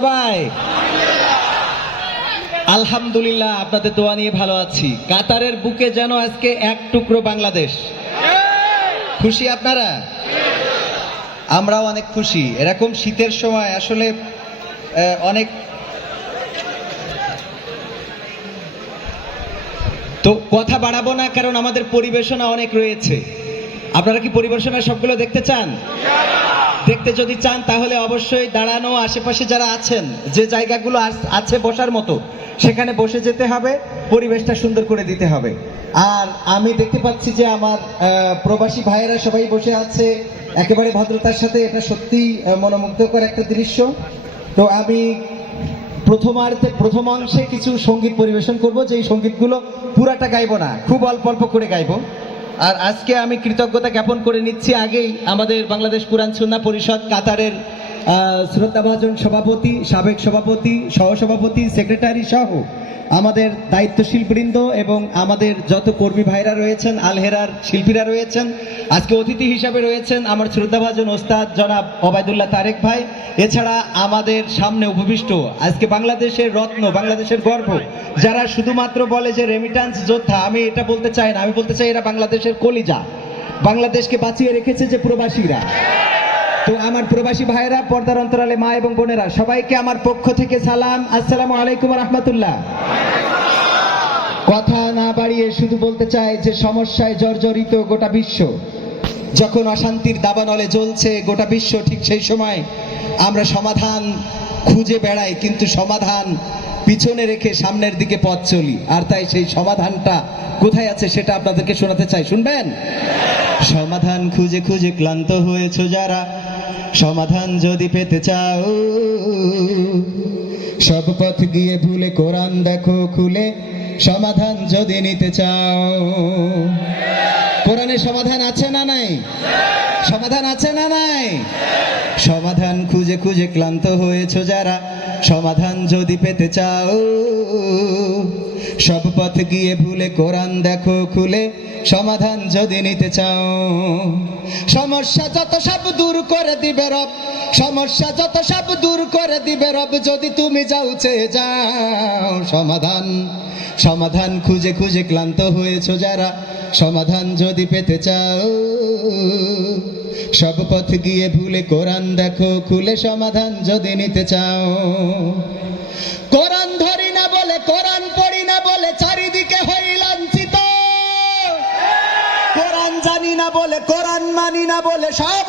সবাই। আলহামদুলিল্লাহ, আপনাদের দোয়া নিয়ে ভালো আছি। কাতারের বুকে যেন আজকে এক টুকরো বাংলাদেশ। খুশি আপনারা? আমরাও অনেক খুশি। এরকম শীতের সময় আসলে অনেক তো কথা বাড়াবো না, কারণ আমাদের পরিবেশনা অনেক রয়েছে। আপনারা কি পরিবেশনা সবগুলো দেখতে চান? দেখতে যদি চান, তাহলে অবশ্যই দাঁড়ানো আশেপাশে যারা আছেন, যে জায়গাগুলো আছে বসার মতো, সেখানে বসে যেতে হবে, পরিবেশটা সুন্দর করে দিতে হবে। আর আমি দেখতে পাচ্ছি যে আমার প্রবাসী ভাইয়েরা সবাই বসে আছে। একেবারে ভদ্রতার সাথে এটা সত্যি মনোমুগ্ধকর একটা দৃশ্য। তো আমি প্রথমার্ধে প্রথম অংশে কিছু সংগীত পরিবেশন করব যে সঙ্গীতগুলো পুরাটা গাইবো না, খুব অল্প অল্প করে গাইবো। আর আজকে আমি কৃতজ্ঞতা জ্ঞাপন করে নিচ্ছি আগেই আমাদের বাংলাদেশ কোরআন সুন্না পরিষদ কাতারের শ্রদ্ধাভাজন সভাপতি, সাবেক সভাপতি, সহসভাপতি, সেক্রেটারি সহ আমাদের দায়িত্বশীল বৃন্দ এবং আমাদের যত কর্মী ভাইরা রয়েছেন, আলহেরার শিল্পীরা রয়েছেন, আজকে অতিথি হিসাবে রয়েছেন আমার শ্রদ্ধাভাজন ওস্তাদ জনাব ওবায়দুল্লাহ তারেক ভাই। এছাড়া আমাদের সামনে উপবিষ্ট আজকে বাংলাদেশের রত্ন, বাংলাদেশের গর্ব। যারা শুধুমাত্র বলে যে রেমিটান্স যোদ্ধা, আমি এটা বলতে চাই না, আমি বলতে চাই এরা বাংলাদেশের কলিজা। বাংলাদেশকে বাঁচিয়ে রেখেছে যে প্রবাসীরা। তো আমার প্রবাসী ভাইরা পর্দার অন্তরালে মা এবং বোনেরা, সবাইকে আমার পক্ষ থেকে সালাম। আসসালামু আলাইকুম রহমতুল্লাহ। কথা না বাড়িয়ে শুধু বলতে চাই যে, সমস্যায় জর্জরিত গোটা বিশ্ব, যখন অশান্তির দাবানলে জ্বলছে গোটা বিশ্ব, ঠিক সেই সময় আমরা সমাধান খুঁজে বেড়াই, কিন্তু সমাধান পিছনে রেখে সামনের দিকে পথ চলি। আর তাই সেই সমাধানটা কোথায় আছে সেটা আপনাদেরকে শোনাতে চাই। শুনবেন? সমাধান খুঁজে খুঁজে ক্লান্ত হয়েছো যারা সমাধান যদি পেতে চাও। সব পথ গিয়ে ভুলে কোরআন দেখো খুলে। সমাধান যদি নিতে চাও। কোরআনের সমাধান আছে না নাই? সমাধান আছে না নাই? সমাধান খুঁজে খুঁজে ক্লান্ত হয়েছো যারা, সমাধান যদি পেতে চাও। সব পথ গিয়ে ভুলে কোরআন দেখো খুলে, সমাধান যদি নিতে চাও। সমস্যা যত সব দূর করে দিবে রব, সমস্যা যত সব দূর করে দিবে রব, যদি তুমি যাও চেয়ে যাও, সমাধান সমাধান খুঁজে খুঁজে ক্লান্ত হয়েছো যারা। সমাধান যদি পেতে চাও, সব পথ গিয়ে ভুলে কোরআন দেখো, খুলে সমাধান যদি নিতে চাও। কোরআন ধরি না বলে, কোরআন পড়ি না বলে চারিদিকে হই লাঞ্ছিত। কোরআন জানি না বলে, কোরআন মানি না বলে সব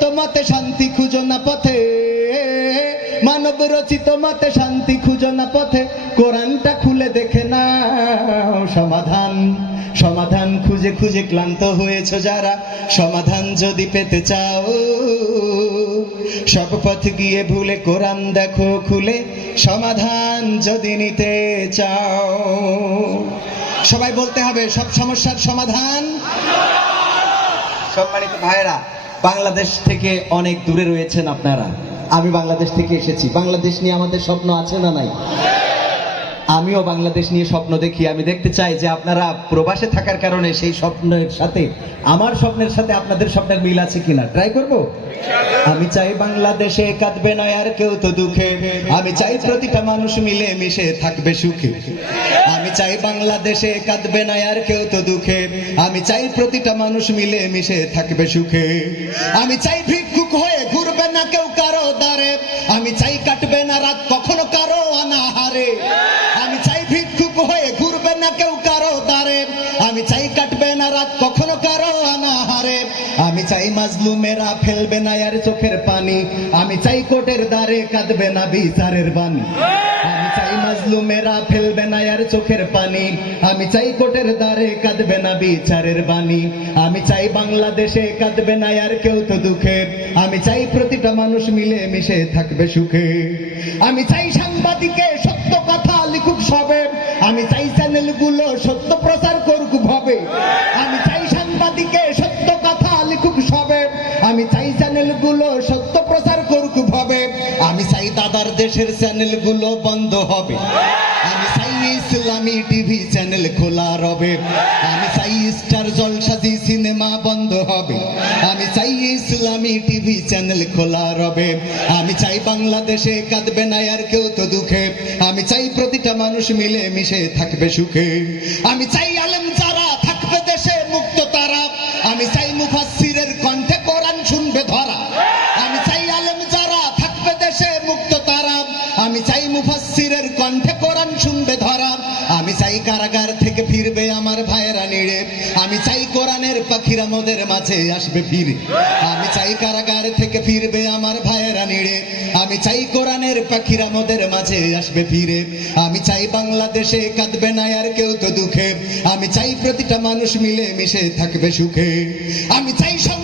রচিত মতে শান্তি খুঁজো না পথে। মানব রচিত মতে শান্তি খুঁজো না পথে। কোরআনটা খুলে দেখে না সমাধান। সমাধান খুঁজে খুঁজে ক্লান্ত হয়েছ যারা। সমাধান যদি পেতে চাও, সব পথ গিয়ে ভুলে কোরআন দেখো খুলে। সমাধান যদি নিতে চাও, সবাই বলতে হবে, সব সমস্যার সমাধান। সম্মানিত ভাইরা বাংলাদেশ থেকে অনেক দূরে রয়েছেন আপনারা। আমি বাংলাদেশ থেকে এসেছি। বাংলাদেশ নিয়ে আমাদের স্বপ্ন আছে না নাই? আমিও বাংলাদেশ নিয়ে স্বপ্ন দেখি। আমি দেখতে চাই যে আপনারা প্রবাসে থাকার কারণে সেই স্বপ্নের সাথে, আমার স্বপ্নের সাথে আপনাদের স্বপ্নের মিল আছে কিনা? ট্রাই করব? আমি চাই বাংলাদেশে কাঁদবে না আর কেউ তো দুঃখে। আমি চাই প্রতিটা মানুষ মিলে মিশে থাকবে সুখে। আমি চাই বাংলাদেশে কাঁদবে না আর কেউ তো দুঃখে। আমি চাই প্রতিটা মানুষ মিলে মিশে থাকবে সুখে। আমি চাই ভিক্ষুক হয়ে ঘুরবে না কেউ কারও দ্বারে। আমি চাই কাটবে না রাত কখনো কারও অনাহারে। চাই মাজলুমেরা ফেলবে না আর চোখের পানি। আমি চাই কোটের দ্বারে কাঁদবে না বিচারের বাণী। আমি চাই মাজলুমেরা ফেলবে না আর চোখের পানি। আমি চাই কোটের দ্বারে কাঁদবে না বিচারের বাণী। আমি চাই বাংলাদেশে কাঁদবে না আর কেউ তো দুঃখে। আমি চাই প্রতিটা মানুষ মিলে মিশে থাকবে সুখে। আমি চাই সাংবাদিকে সত্য কথা লিখুক সবে। আমি চাই চ্যানেলগুলো সত্য প্রচার করুক ভাবে। চ্যানেলগুলো সত্য প্রচার করুক ভাবে, আমি চাই দাদার দেশের চ্যানেলগুলো বন্ধ হবে। আমি চাই ইসলামী টিভি চ্যানেল খোলা রবে। আমি চাই স্টার জলসাজি সিনেমা বন্ধ হবে। আমি চাই ইসলামী টিভি চ্যানেল খোলা রবে। আমি চাই বাংলাদেশে কাঁদবে না আর কেউ তো দুঃখে। আমি চাই প্রতিটা মানুষ মিলে মিশে থাকবে সুখে। আমি চাই আলেম আমি চাই কারাগার থেকে ফিরবে আমার ভাইয়েরা নিড়ে। আমি চাই কোরআনের পাখিরা মোদের মাঝে আসবে ফিরে। আমি চাই কারাগার থেকে ফিরবে আমার ভাইয়েরা নিড়ে। আমি চাই কোরআনের পাখিরা মোদের মাঝে আসবে ফিরে। আমি চাই বাংলাদেশে কাঁদবে না আর কেউ তো দুঃখে। আমি চাই প্রতিটা মানুষ মিলে মিশে থাকবে সুখে। আমি চাই সংসদ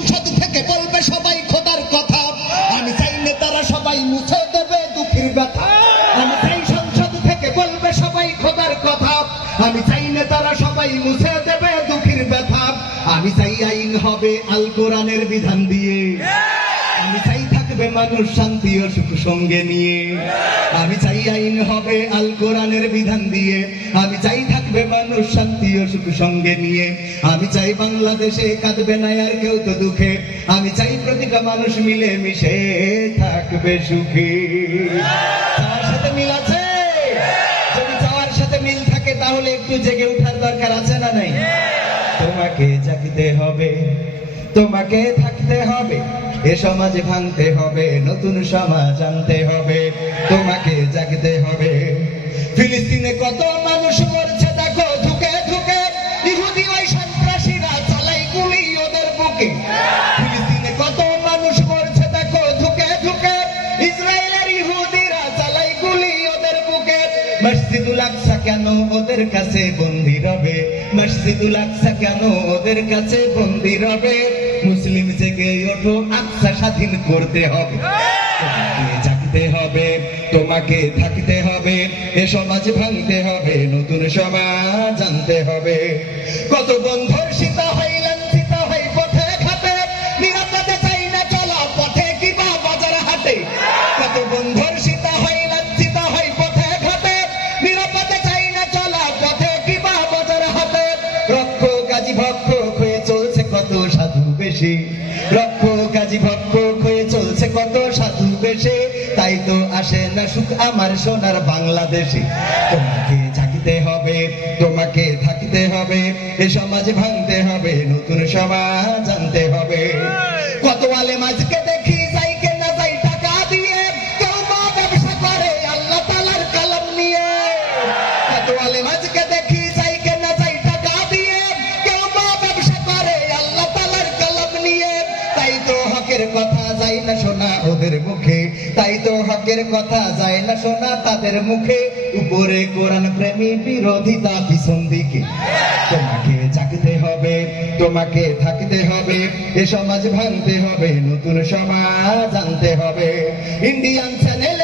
হবে আল কোরআনের বিধান দিয়ে। আমি চাই থাকবে মানুষ শান্তি ও সুখ সঙ্গে নিয়ে। আমি চাই আইন হবে আল কোরআনের বিধান দিয়ে। আমি চাই থাকবে মানুষ শান্তি ও সুখ সঙ্গে নিয়ে। আমি চাই বাংলাদেশে কাঁদবে না আর কেউ তো দুঃখে। আমি চাই প্রতিটা মানুষ মিলে মিশে থাকবে সুখে। চাওয়ার সাথে মিল আছে? যদি চাওয়ার সাথে মিল থাকে তাহলে একটু জেগে জাগতে হবে। তোমাকে থাকতে হবে, এ সমাজ ভাঙতে হবে, নতুন সমাজ আনতে হবে, তোমাকে জাগতে হবে। ফিলিস্তিনে কত মানুষ মরছে, দেখো, ঢুকে ঢুকে। ইহুদি ওই সন্ত্রাসীরা চালাই গুলি ওদের বুকে। ফিলিস্তিনে কত মানুষ মরছে, দেখো, ঢুকে ঢুকে। ইসরায়েলের ইহুদিরা চালাই গুলি ওদের বুকে। মসজিদুল আকসা কেন ওদের কাছে বন্দি রবে? মসজিদুল আকসা কেন ওদের কাছে বন্দি রবে? মুসলিম জেগে ওঠো আকসা স্বাধীন করতে হবে। জাগতে হবে, তোমাকে থাকতে হবে, এ সমাজ ভাঙতে হবে, নতুন সমাজ জানতে হবে। কত বন্ধুর বেশি। রক্ষ কাজী ভক্ষ হয়ে চলছে কত সাধু বেশে। তাই তো আসে না সুখ আমার সোনার বাংলাদেশে। তোমাকে থাকিতে হবে, তোমাকে থাকিতে হবে, এ সমাজ ভাঙতে হবে, নতুন সমাজ জানতে হবে। কত আলে আজকে না শোনা ওদের মুখে, তাই তো হকের কথা যায় না শোনা তাদের মুখে। উপরে কোরআন প্রেমী বিরোধিতা পিছন দিকে। তোমাকে জাগতে হবে, তোমাকে থাকতে হবে, এ সমাজ ভাঙতে হবে, নতুন সমাজ আনতে হবে। ইন্ডিয়ান চ্যানেলের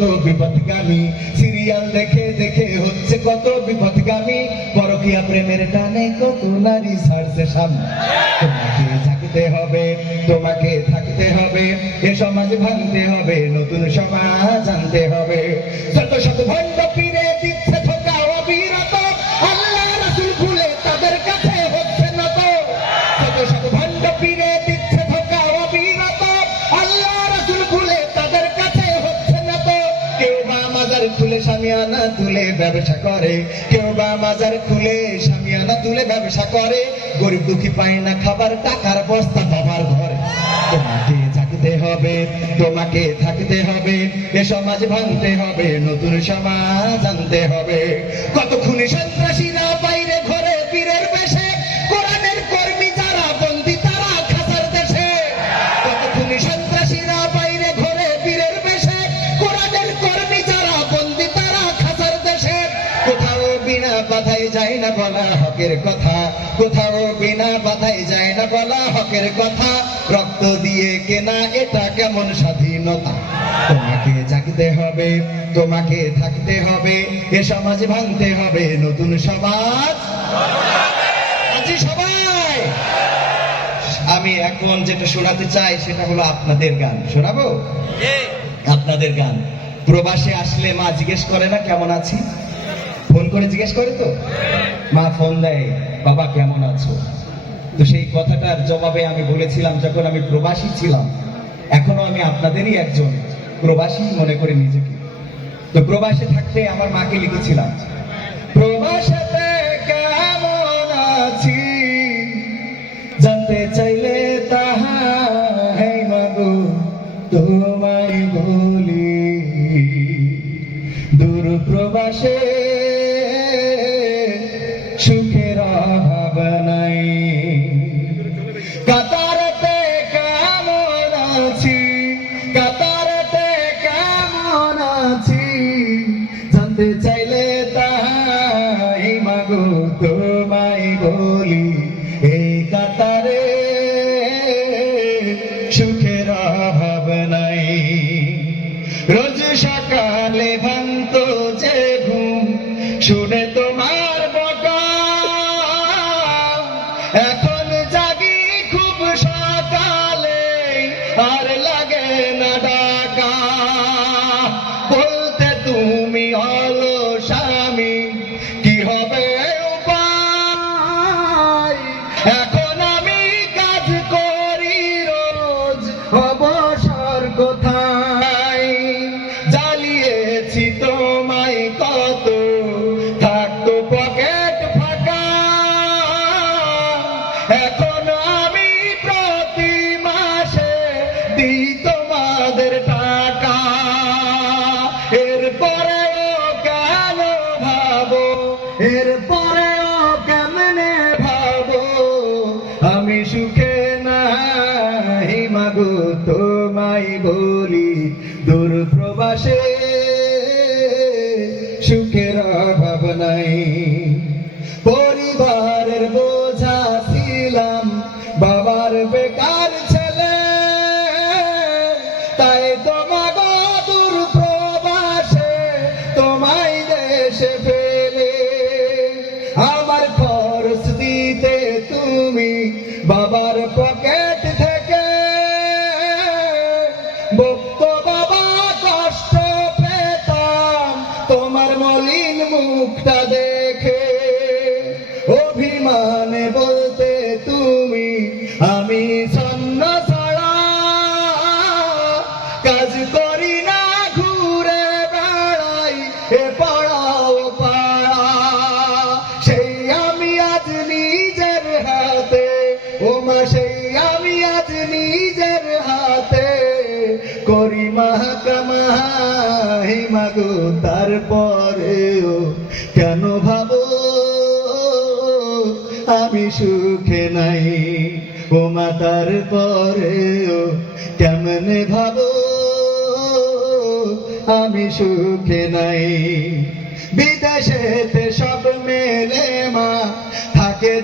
কত বিপদগামী সিরিয়াল দেখে দেখে হচ্ছে কত বিপদগামী পরকিয়া প্রেমের টানে কত নারী ছাড়ছে সামনে। তোমাকে থাকতে হবে, তোমাকে থাকতে হবে, এ সমাজ ভাঙতে হবে, নতুন সমাজ আনতে ব্যবসা করে। কেউ বা বাজার খুলে সামিয়ানা তুলে ব্যবসা করে। গরিব দুঃখী পায় না খাবার, টাকার বস্তা বাবার ঘরে। তোমাকে থাকতে হবে, তোমাকে থাকতে হবে, এ সমাজ ভাঙতে হবে, নতুন সমাজ আনতে হবে। কত খুনি সন্ত্রাসীরা কোথাও বিনা বাধাই যায় না বলা হকের কথা। রক্ত দিয়ে কেনা এটা কেমন স্বাধীনতা? তোমাকে জাগতে হবে তোমাকে থাকতে হবে এ সমাজ ভাঙতে হবে নতুন সমাজ। আছি সবাই। আমি এখন যেটা শোনাতে চাই সেটা হলো আপনাদের গান। শোনাবো? আপনাদের গান। প্রবাসে আসলে মা জিজ্ঞেস করে না কেমন আছি? ফোন করে জিজ্ঞেস করে তো? মা ফোন দেয়, বাবা, কেমন আছো? তো সেই কথাটার জবাবে আমি বলেছিলাম, যখন আমি প্রবাসী ছিলাম, এখনও আমি আপনাদেরই একজন প্রবাসী মনে করে নিজেকে। তো প্রবাসে থাকতে আমার মাকে লিখেছিলাম, প্রবাসেতে কেমন আছি? জানতে চাইলে তাহা বলি। দূর প্রবাসে বলি এই কাতারে ও পরেও কেমনে ভাবো? আমি সুখে নাই। বিদেশেতে সব মেলে মা থাকে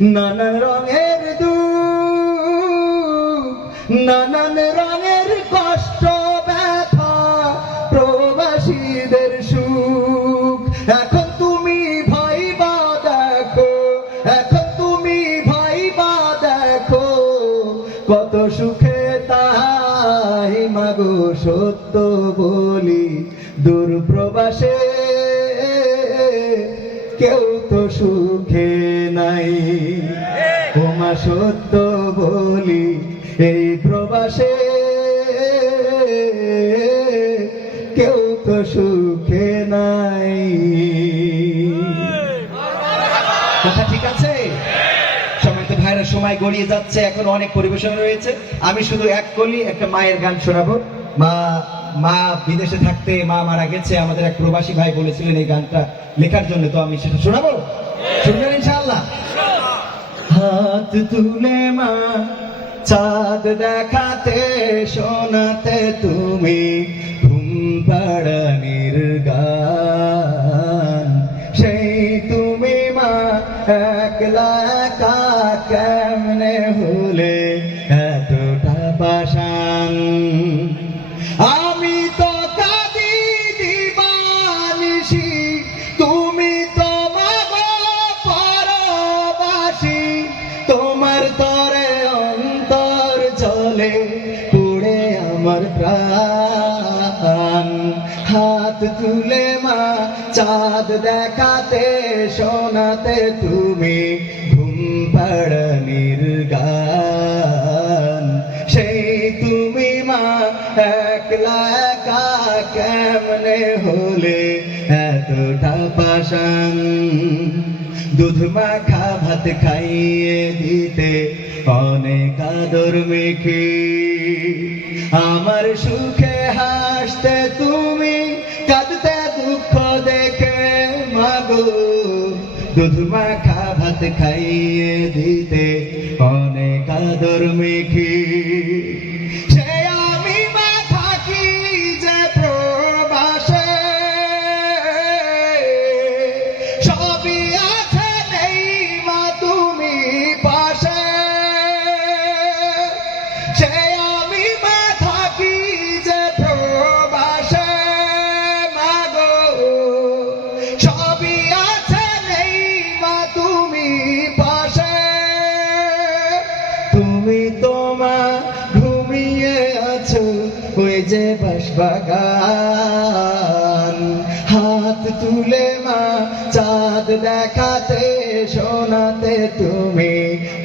নানান রঙের দুঃখ, নানান রঙের কষ্ট, ব্যথা, প্রবাসীদের সুখ। এখন তুমি ভাইবা দেখো, এখন তুমি ভাইবা দেখো, কত সুখে তাই মাগো সত্য বলি। দূর প্রবাসে কেউ তো সুখে নাই। সত্য বলি, এই প্রবাসে কেউ তো সুখে নাই। কথা ঠিক আছে? ভাইরা, সময় গড়িয়ে যাচ্ছে, এখন অনেক পরিবেশন রয়েছে। আমি শুধু এক কলি, একটা মায়ের গান শোনাবো। মা মা বিদেশে থাকতে মা মারা গেছে, আমাদের এক প্রবাসী ভাই বলেছিলেন এই গানটা লেখার জন্য, তো আমি সেটা শোনাবো? শুনবেন ইনশাআল্লাহ। হাত তুলে মা চাঁদ দেখাতে শোনাতে তুমি ঘুম পাড়ানির গান প্রাণ। হাত তুলে মা, চাঁদ দেখাতে, শোনাতে তুমি ঘুম পাড়ানির গান সেই তুমি মা, একলা একা কেমনে হলে এতটা পাশান দুধ মাখা ভাত খাইয়ে দিতে অনেক আদর মেখে। আমার সুখে হাসতে তুমি কাঁদতে, দুঃখ দেখে মাগো। দুধ মাখা ভাত খাইয়ে দিতে অনেক আদর মেখে তুমি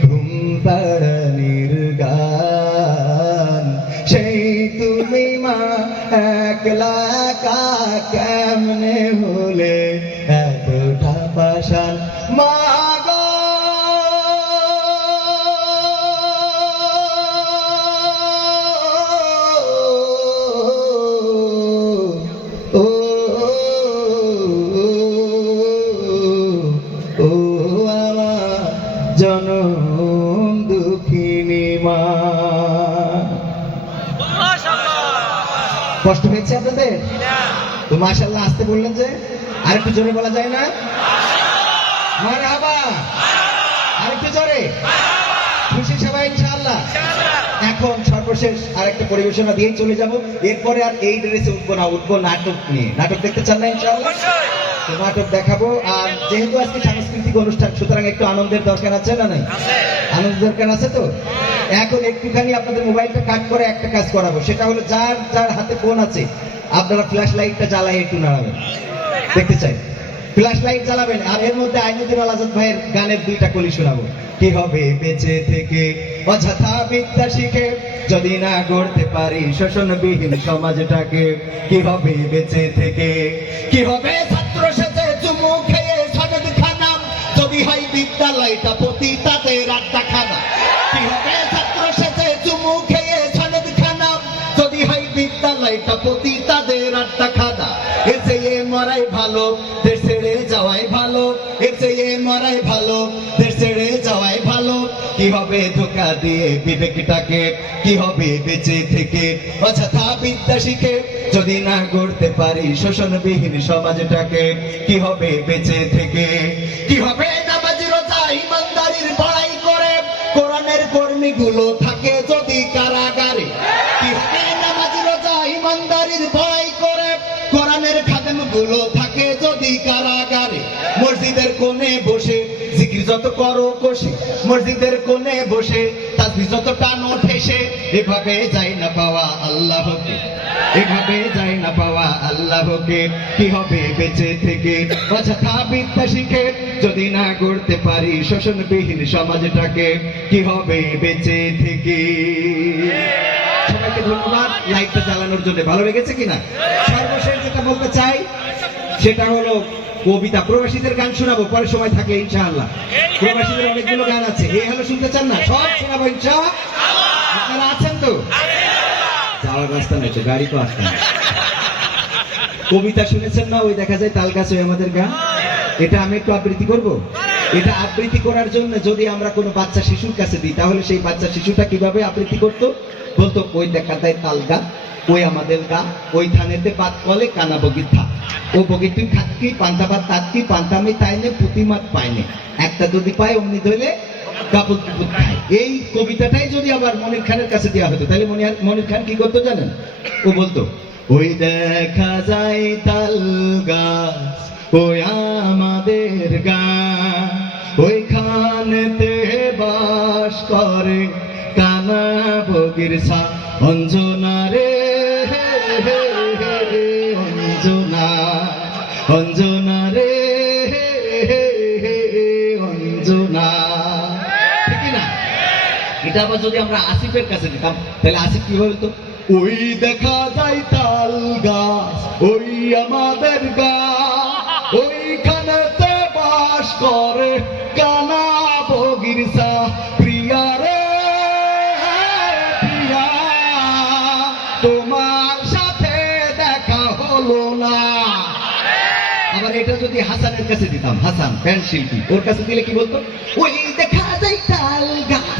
ঘুম পাড়ানির গান সেই তুমি মা একলা কা কেমনে হলে হয়েছে আপনাদের? তো মাশাল্লাহ আসতে বললেন যে আর একটু জোরে বলা যায় না? মারহাবা। জোরে। খুশি সবাই, ইনশাআল্লাহ। এখন সর্বশেষ আর একটা পরিবেশনা দিয়ে চলে যাব। এরপরে আর এই ড্রেসে উঠবো না, উঠবো নাটক নিয়ে। নাটক দেখতে চান না, ইনশাআল্লাহ? নাটক দেখাবো। আর যেহেতু আজকে সাংস্কৃতিক অনুষ্ঠান সুতরাং একটু আনন্দের দরকার আছে না নাই? আনন্দ দরকার আছে তো? এখন একটুখানি আপনাদের মোবাইলটা কাট করে একটা কাজ করাবো। সেটা হলো যার যার হাতে ফোন আছে আপনারা ফ্ল্যাশ লাইটটা জ্বালাই একটু নাড়াবেন। দেখতে চাই। ফ্ল্যাশ লাইট জ্বালাবেন আর এর মধ্যে আইনুদ্দিন আল আজাদ ভাইয়ের গানের দুইটা কলি শোনাবো। কি হবে বেঁচে থেকে? অযথা বিদ্যা শিখে যদি না গড়তে পারি শোষণবিহীন সমাজটাকে কি হবে বেঁচে থেকে? কি হবে বিদ্যালয়টা প্রতি তাদের আড্ডা খানা ছাত্র চুমু খেয়ে খানাম যদি হয় বিদ্যালয়টা প্রতি তাদের আড্ডা খানা এর চেয়ে মরাই ভালো যাওয়াই ভালো। এর চেয়ে মরাই ভালো যাওয়াই ভালো। কি হবে ধোকা দিয়ে বিবেকটাকে কি হবে বেঁচে থেকে? অযথা বিদ্যা শিখে, যদি না গড়তে পারি শোষণবিহীন সমাজটাকে, কি হবে বেঁচে থেকে? কি হবে গুলো থাকে যদি কারাগারে। ইমানদারির ভয় করে? কোরআনের খাদেমগুলো থাকে যদি কারাগারে। মসজিদের কোণে বসে জিকির যত করো কষে। মসজিদের কোণে বসে তাসবিহ যত টানো ঠেসে এভাবে যাই না পাওয়া আল্লাহকে। এভাবে যাই না পাওয়া আল্লাহকে কি হবে বেঁচে থেকে? অযথা বিদ্যা শিখে যদি না গড়তে পারি শোষণবিহীন সমাজটাকে, কি হবে বেঁচে থেকে? সবাইকে ধন্যবাদ, লাইটটা জন্য ভালো লেগেছে কিনা? সর্বশেষ যেটা বলতে চাই, সেটা হলো কবিতা। প্রবাসীদের গান শোনাবো পরে সময় থাকলে ইনশাআল্লাহ। প্রবাসীদের অনেকগুলো গান আছে। এই হলো শুনতে চান না? সব শোনাবো আপনারা আছেন তো? গাড়ি তো আসতে কবিতা শুনেছেন না, ওই দেখা যায় তাল গাছ ওই আমাদের গান। এটা আমি একটু আবৃত্তি করব? এটা আবৃত্তি করার জন্য যদি আমরা কোনো বাচ্চা শিশুর কাছে দিই, তাহলে সেই বাচ্চা শিশুটা কীভাবে আবৃত্তি করতো? বলতো, ওই দেখা যায় তাল গা ওই আমাদের গা, ওই থানেতে পাত কলে কানা বগির থা ও বগির তুই খাতকি পান্তা ভাত তাতকি পান্তা আমি তাইনে পুঁতিমাত পাইনে একটা যদি পায়, অমনি ধরলে এই কবিতাটাই যদি আবার মনির খানের কাছে দেওয়া হতো, তাহলে মনির খান কি করতো জানেন? ও বলতো ওই দেখা যায় তাল গাছ, ওই আমাদের গা ওইখানেতে বাস করে কানা বগির সা অঞ্জনা রে অঞ্জনা। অঞ্জনা রে অঞ্জনা। ঠিক না? এটা আবার যদি আমরা আসিফের কাছে দিতাম, তাহলে আসিফ কি বলতো? ওই দেখা যায় তাল গাছ, ওই আমাদের গা ওইখানেতে বাস করে কানা বগিরসা রে তোমার সাথে দেখা হলো না। আবার এটা যদি হাসানের কাছে দিতাম, হাসান ফ্যান শিল্পী ওর কাছে দিলে কি বলতো? ওই দেখা যায় তাল গাছ।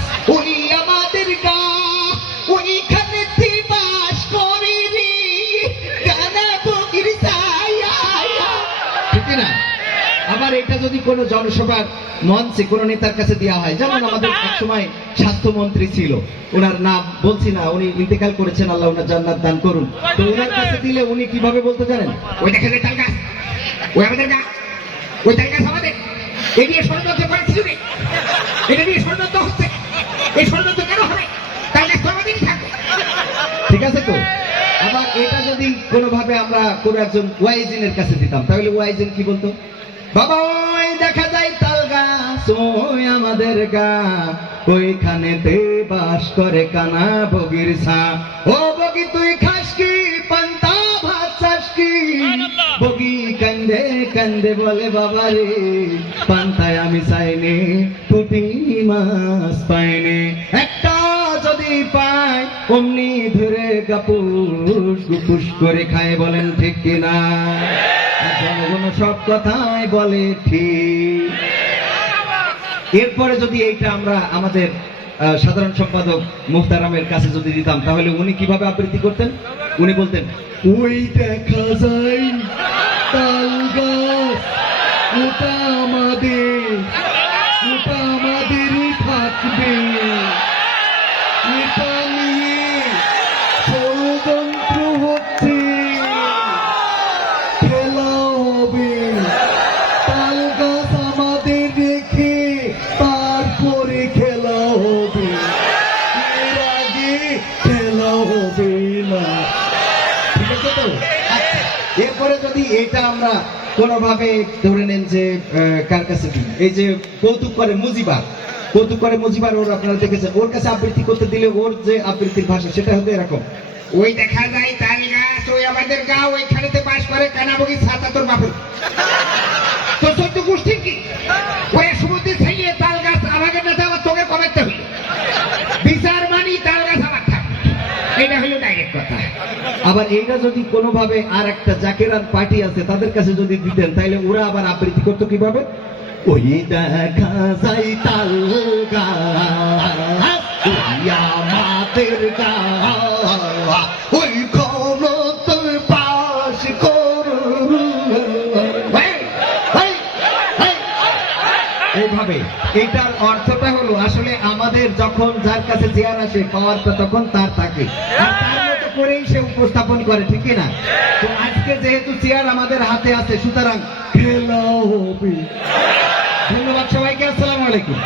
কোনো জনসভার মঞ্চে কোনো নেতার কাছে দেওয়া হয়। যেমন আমাদের এক সময় স্বাস্থ্যমন্ত্রী ছিল। ওনার নাম বলছি না উনি ইন্তেকাল করেছেন আল্লাহ ওনার জান্নাত দান করুন। তো ওনার কাছে দিলে উনি কীভাবে বলতে জানেন? ওই তাল গাছ। ওই আমাদের গা ওই তাল গাছ আমাদের। এই নিয়ে ষড়যন্ত্র করেছিল এটা নিয়ে ষড়যন্ত্র হচ্ছে এই ষড়যন্ত্র কেন হবে? তাল গাছ তো আমাদেরই থাকবে। ঠিক আছে তো? আবার এটা যদি কোনোভাবে আমরা কোনো একজন ওয়াইজিনের কাছে দিতাম তাহলে ওয়াইজিন কি বলতো? বাবা, ওই দেখা যায় তাল গাছ, ওই আমাদের গা। ওইখানেতে বাস করে কানা বগির ছা। ও বগি, তুই খাস কি? পান্তা ভাত চাস কি? বগি কান্দে কান্দে বলে, বাবা রে, পান্তায় আমি চাইনি, পুটি মাছ পাইনি। একটা যদি পাই, অমনি ধরে গাপুস গুপুস করে খায়, বলেন ঠিক কিনা জনগণ সব কথাই বলে ঠিক। এরপরে যদি এইটা আমরা আমাদের সাধারণ সম্পাদক মুফতারামের কাছে যদি দিতাম, তাহলে উনি কীভাবে আবৃত্তি করতেন? উনি বলতেন, ওই দেখা যায় তাল গাছ এটা আমরা কোনোভাবে ধরে নেন যে কার কাছে দিই? এই যে কৌতুক করে মুজিবার কৌতুক করে মুজিবার ওর আপনারা দেখেছেন। ওর কাছে আবৃত্তি করতে দিলে ওর যে আবৃত্তির ভাষা সেটা হতো এরকম। ওই দেখা যায় তাল গাছ ওই আমাদের গা ওইখানেতে বাস করে কানাবগি ছাতা তোর বাপুর। তোর চোদ্দ গোষ্ঠী কি? আবার এইটা যদি কোনোভাবে আর একটা জাকেরার পার্টি আছে, তাদের কাছে যদি দিতেন তাহলে ওরা আবার আবৃত্তি করতো কীভাবে? ওই দেখা যাই তাল ওই এটার অর্থটা হলো, আসলে আমাদের যখন যার কাছে চেয়ার আসে পাওয়ারটা তখন তার থাকে। আর তার করেই সে উপস্থাপন করে, ঠিক না তো আজকে যেহেতু চেয়ার আমাদের হাতে আছে, সুতরাং ধন্যবাদ সবাইকে, আসসালামু আলাইকুম।